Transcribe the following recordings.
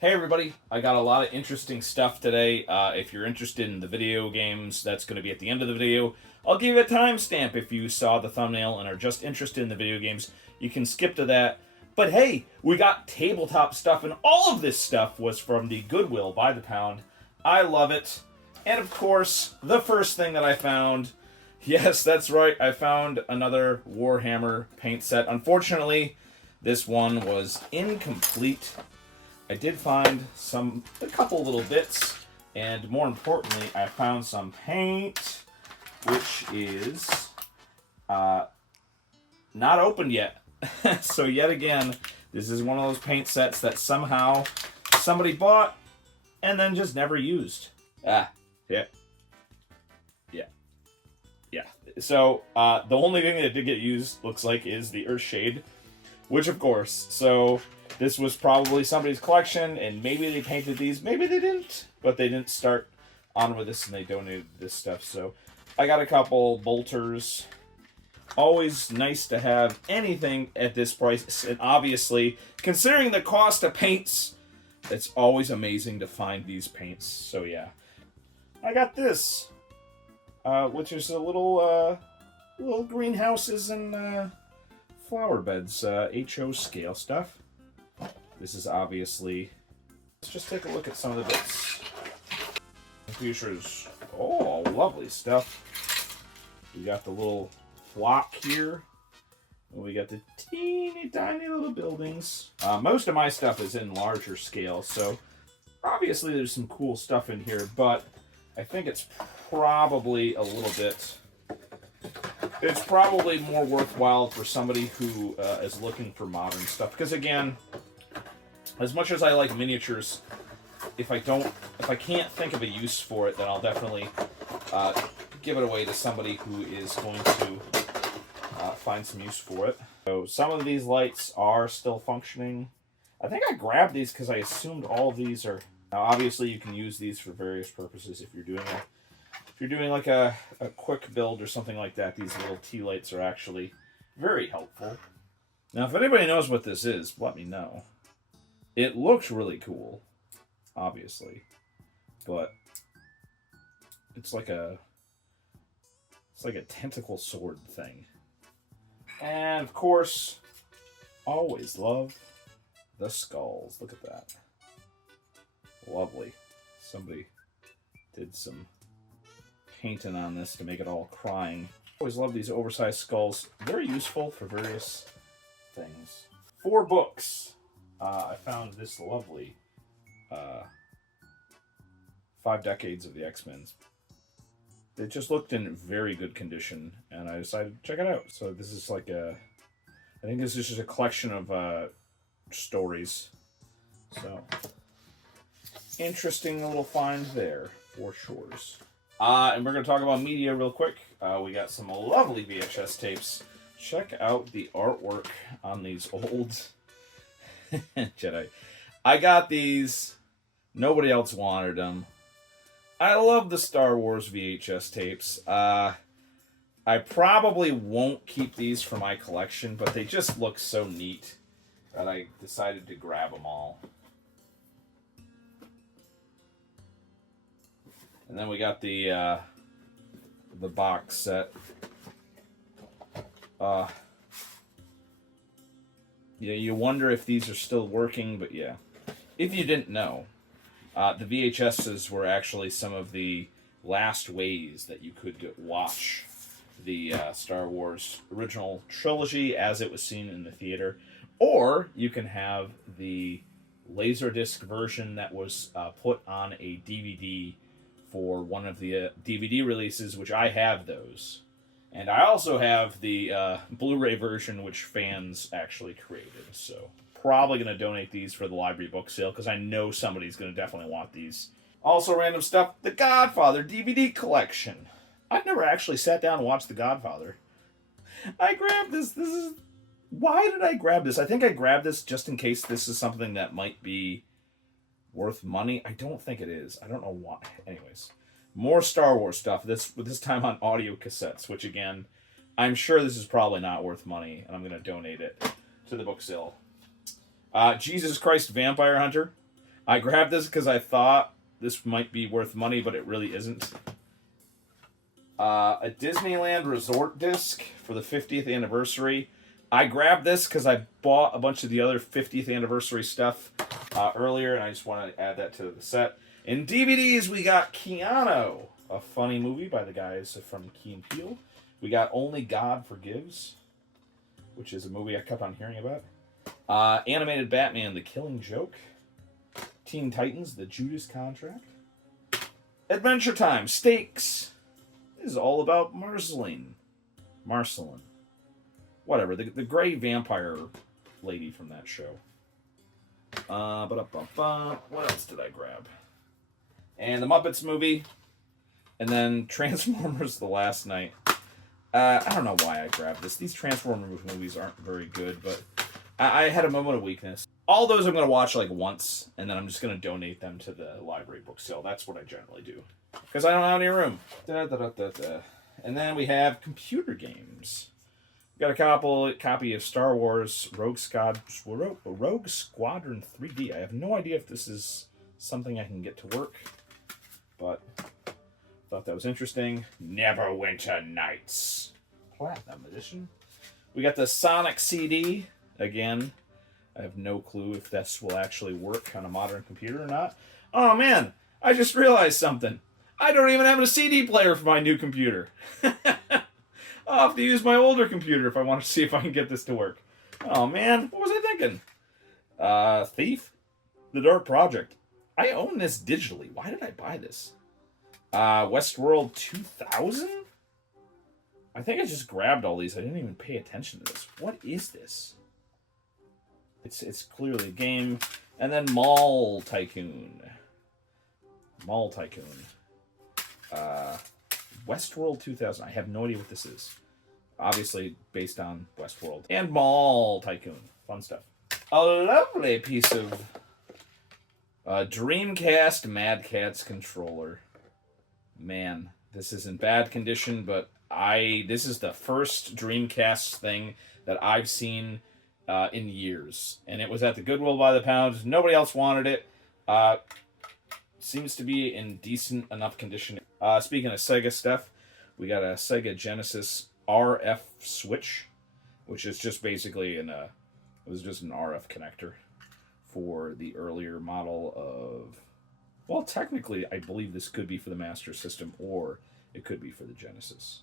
Hey everybody, I got a lot of interesting stuff today. If you're interested in the video games, that's going to be at the end of the video. I'll give you a timestamp if you saw the thumbnail and are just interested in the video games. You can skip to that. But hey, we got tabletop stuff, and all of this stuff was from the Goodwill by the pound. I love it. And of course, the first thing that I found, yes, that's right, I found another Warhammer paint set. Unfortunately, this one was incomplete. I did find a couple little bits, and more importantly, I found some paint, which is not opened yet. So yet again, this is one of those paint sets that somehow somebody bought and then just never used. Yeah. So the only thing that did get used, looks like, is the Earthshade, which of course, so this was probably somebody's collection, and maybe they painted these, maybe they didn't, but they didn't start on with this, and they donated this stuff. So I got a couple bolters. Always nice to have anything at this price, and obviously, considering the cost of paints, it's always amazing to find these paints. So yeah, I got this, which is a little greenhouses and flower beds, HO scale stuff. This is obviously... Let's just take a look at some of the bits. Features, oh, lovely stuff. We got the little flock here. And we got the teeny tiny little buildings. Most of my stuff is in larger scale, so obviously there's some cool stuff in here, but I think it's probably a little bit... It's probably more worthwhile for somebody who is looking for modern stuff, because again, as much as I like miniatures, if I can't think of a use for it, then I'll definitely give it away to somebody who is going to find some use for it. So some of these lights are still functioning. I think I grabbed these because I assumed all of these are... Now obviously you can use these for various purposes if you're doing like a quick build or something like that. These little tea lights are actually very helpful. Now if anybody knows what this is, let me know. It looks really cool, obviously, but it's like a tentacle sword thing. And of course, always love the skulls. Look at that. Lovely. Somebody did some painting on this to make it all crying. Always love these oversized skulls. Very useful for various things. 4 books. I found this lovely 5 Decades of the X-Men. It just looked in very good condition, and I decided to check it out. So this is like I think this is just a collection of stories. So, interesting little find there, for sure. And we're going to talk about media real quick. We got some lovely VHS tapes. Check out the artwork on these old... Jedi. I got these. Nobody else wanted them. I love the Star Wars VHS tapes. I probably won't keep these for my collection, but they just look so neat that I decided to grab them all. And then we got the box set. Yeah, you wonder if these are still working, but yeah. If you didn't know, the VHSs were actually some of the last ways that you could watch the Star Wars original trilogy as it was seen in the theater. Or you can have the Laserdisc version that was put on a DVD for one of the DVD releases, which I have those. And I also have the Blu-ray version, which fans actually created. So probably going to donate these for the library book sale, because I know somebody's going to definitely want these. Also random stuff, The Godfather DVD collection. I've never actually sat down and watched The Godfather. I grabbed this. Why did I grab this? I think I grabbed this just in case this is something that might be worth money. I don't think it is. I don't know why. Anyways. More Star Wars stuff, this time on audio cassettes, which again, I'm sure this is probably not worth money, and I'm going to donate it to the book sale. Jesus Christ Vampire Hunter. I grabbed this because I thought this might be worth money, but it really isn't. A Disneyland Resort disc for the 50th anniversary. I grabbed this because I bought a bunch of the other 50th anniversary stuff earlier, and I just wanted to add that to the set. In DVDs, we got Keanu, a funny movie by the guys from Key and Peele. We got Only God Forgives, which is a movie I kept on hearing about. Animated Batman, The Killing Joke. Teen Titans, The Judas Contract. Adventure Time, Stakes. This is all about Marceline. Whatever, the gray vampire lady from that show. What else did I grab? And the Muppets movie. And then Transformers The Last Night. I don't know why I grabbed this. These Transformers movies aren't very good, but I had a moment of weakness. All those I'm going to watch like once, and then I'm just going to donate them to the library book sale. That's what I generally do. Because I don't have any room. And then we have computer games. We got a copy of Star Wars Rogue Squadron 3D. I have no idea if this is something I can get to work, but thought that was interesting. Neverwinter Nights Platinum Edition. We got the Sonic CD. Again, I have no clue if this will actually work on a modern computer or not. Oh man, I just realized something. I don't even have a CD player for my new computer. I'll have to use my older computer if I want to see if I can get this to work. Oh man, what was I thinking? Thief? The Dark Project. I own this digitally. Why did I buy this? Westworld 2000? I think I just grabbed all these. I didn't even pay attention to this. What is this? It's clearly a game. And then Mall Tycoon. Westworld 2000. I have no idea what this is. Obviously based on Westworld. And Mall Tycoon. Fun stuff. A lovely piece of Dreamcast Mad Catz controller. Man, this is in bad condition, but this is the first Dreamcast thing that I've seen in years. And it was at the Goodwill by the pound. Nobody else wanted it. Seems to be in decent enough condition. Speaking of Sega stuff, we got a Sega Genesis RF switch, which is just basically it was just an RF connector for the earlier model of, well, technically, I believe this could be for the Master System, or it could be for the Genesis.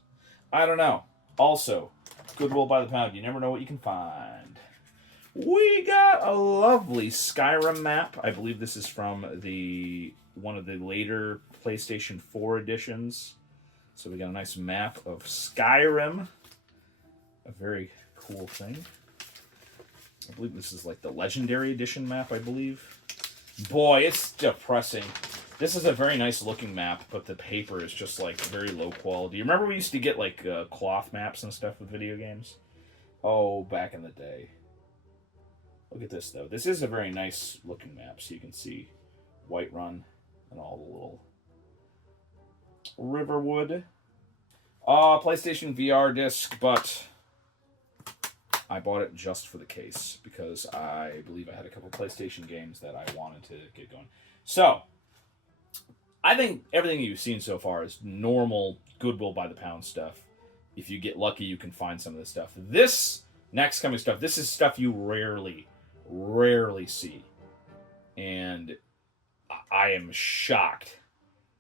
I don't know. Also, Goodwill by the pound. You never know what you can find. We got a lovely Skyrim map. I believe this is from one of the later PlayStation 4 editions. So we got a nice map of Skyrim. A very cool thing. I believe this is like the Legendary Edition map, I believe. Boy, it's depressing. This is a very nice looking map, but the paper is just like very low quality. You remember we used to get like cloth maps and stuff with video games? Oh, back in the day. Look at this though. This is a very nice looking map, so you can see Whiterun and all the little Riverwood. PlayStation VR disc, but I bought it just for the case because I believe I had a couple PlayStation games that I wanted to get going. So, I think everything you've seen so far is normal Goodwill by the pound stuff. If you get lucky, you can find some of this stuff. This next coming stuff, this is stuff you rarely see. And I am shocked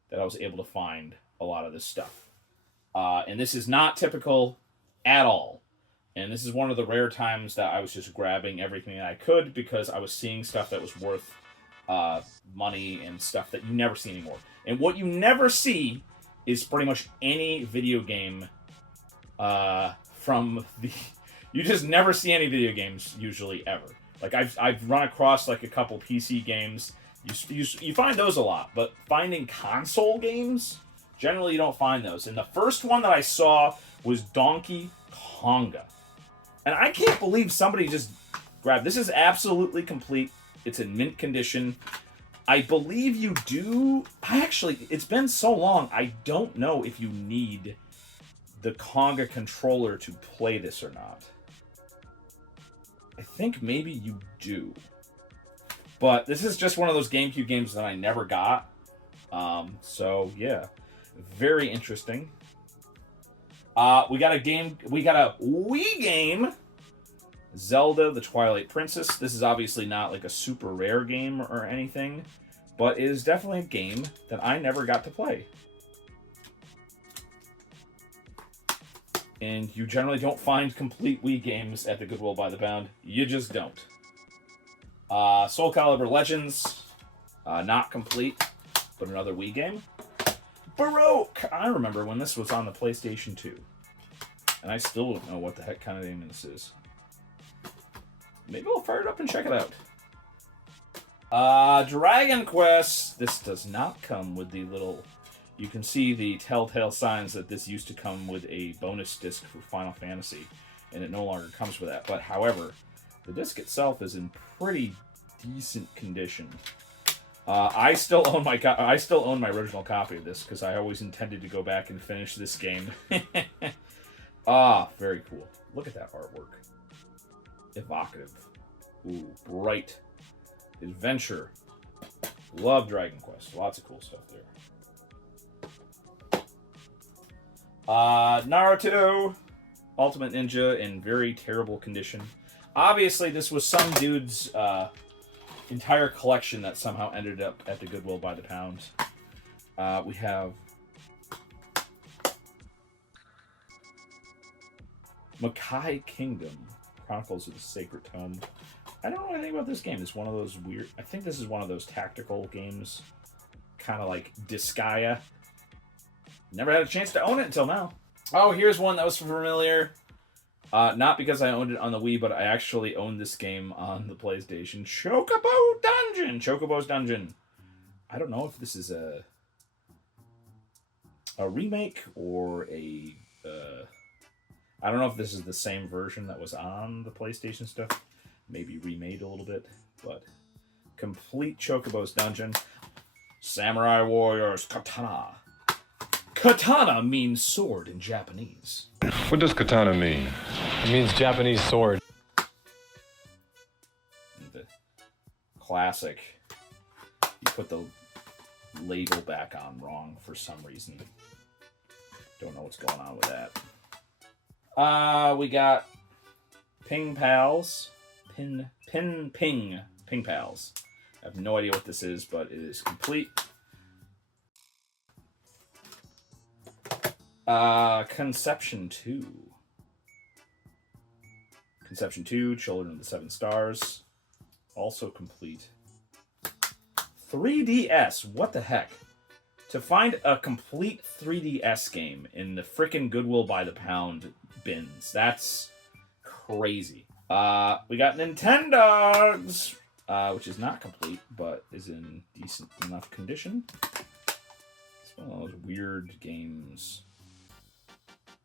that I was able to find a lot of this stuff. And this is not typical at all. And this is one of the rare times that I was just grabbing everything that I could because I was seeing stuff that was worth money and stuff that you never see anymore. And what you never see is pretty much any video game from the... You just never see any video games usually ever. Like I've run across like a couple PC games. You find those a lot, but finding console games, generally you don't find those. And the first one that I saw was Donkey Konga. And I can't believe somebody just grabbed... This is absolutely complete. It's in mint condition. I believe you do... it's been so long, I don't know if you need the Konga controller to play this or not. I think maybe you do. But this is just one of those GameCube games that I never got. So yeah, very interesting. We got a Wii game, Zelda: The Twilight Princess. This is obviously not like a super rare game or anything, but it is definitely a game that I never got to play. And you generally don't find complete Wii games at the Goodwill by the pound. You just don't. Soul Calibur Legends, not complete, but another Wii game. Baroque! I remember when this was on the PlayStation 2. And I still don't know what the heck kind of game this is. Maybe I'll fire it up and check it out. Dragon Quest! This does not come with the little... You can see the telltale signs that this used to come with a bonus disc for Final Fantasy, and it no longer comes with that. But however, the disc itself is in pretty decent condition. I still own my original copy of this because I always intended to go back and finish this game. Very cool. Look at that artwork. Evocative. Ooh, bright. Adventure. Love Dragon Quest. Lots of cool stuff there. Naruto Ultimate Ninja in very terrible condition. Obviously, this was some dude's entire collection that somehow ended up at the Goodwill by the pound. We have Makai Kingdom, Chronicles of the Sacred Tome. I don't know anything about this game. It's one of those weird... I think this is one of those tactical games. Kind of like Disgaea. Never had a chance to own it until now. Oh, here's one that was familiar. Not because I owned it on the Wii, but I actually owned this game on the PlayStation. Chocobo's Dungeon. I don't know if this is a remake or a... I don't know if this is the same version that was on the PlayStation stuff. Maybe remade a little bit, but complete Chocobo's Dungeon. Samurai Warriors Katana. Katana means sword in Japanese. What does katana mean? It means Japanese sword. The classic. You put the label back on wrong for some reason. Don't know what's going on with that. We got Ping Pals. Ping Pals. I have no idea what this is, but it is complete. Conception 2. Conception 2, Children of the Seven Stars. Also complete. 3DS, what the heck? To find a complete 3DS game in the frickin' Goodwill by the pound bins, that's crazy. We got Nintendogs, which is not complete, but is in decent enough condition. It's one of those weird games.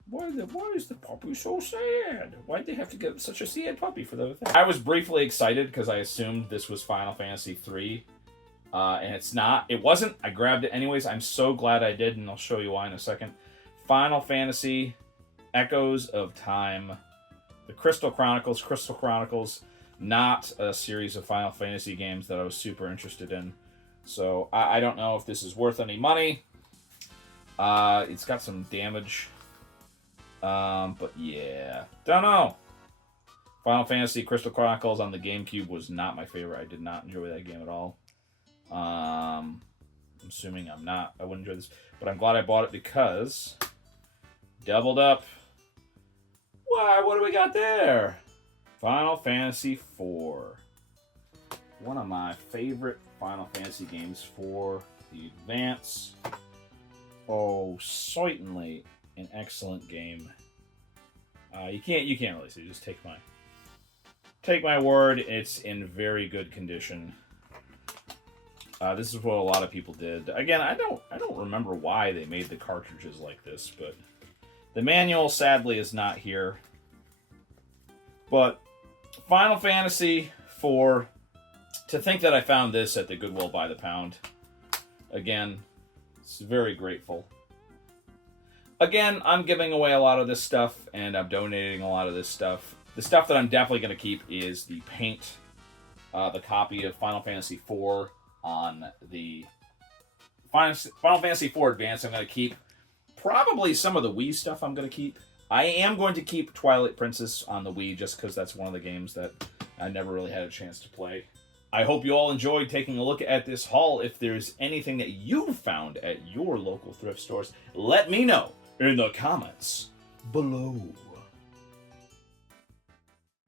Why is the puppy so sad? Why'd they have to get such a sad puppy for the thing? I was briefly excited because I assumed this was Final Fantasy 3. And it's not. It wasn't. I grabbed it anyways. I'm so glad I did, and I'll show you why in a second. Final Fantasy Echoes of Time. The Crystal Chronicles, not a series of Final Fantasy games that I was super interested in. So I don't know if this is worth any money. It's got some damage. But yeah. Don't know. Final Fantasy Crystal Chronicles on the GameCube was not my favorite. I did not enjoy that game at all. I'm assuming I wouldn't enjoy this. But I'm glad I bought it because... Doubled up. Why, what do we got there? Final Fantasy IV. One of my favorite Final Fantasy games for the Advance. Oh, certainly an excellent game. You can't really see. Just take my word. It's in very good condition. This is what a lot of people did. Again, I don't remember why they made the cartridges like this, but the manual sadly is not here. But Final Fantasy IV, to think that I found this at the Goodwill by the pound, again, it's very grateful. Again, I'm giving away a lot of this stuff, and I'm donating a lot of this stuff. The stuff that I'm definitely going to keep is the paint the copy of Final Fantasy IV on the Final Fantasy IV Advance. I'm going to keep probably some of the Wii stuff. I'm going to keep. I am going to keep Twilight Princess on the Wii just because that's one of the games that I never really had a chance to play. I hope you all enjoyed taking a look at this haul. If there's anything that you found at your local thrift stores, let me know in the comments below.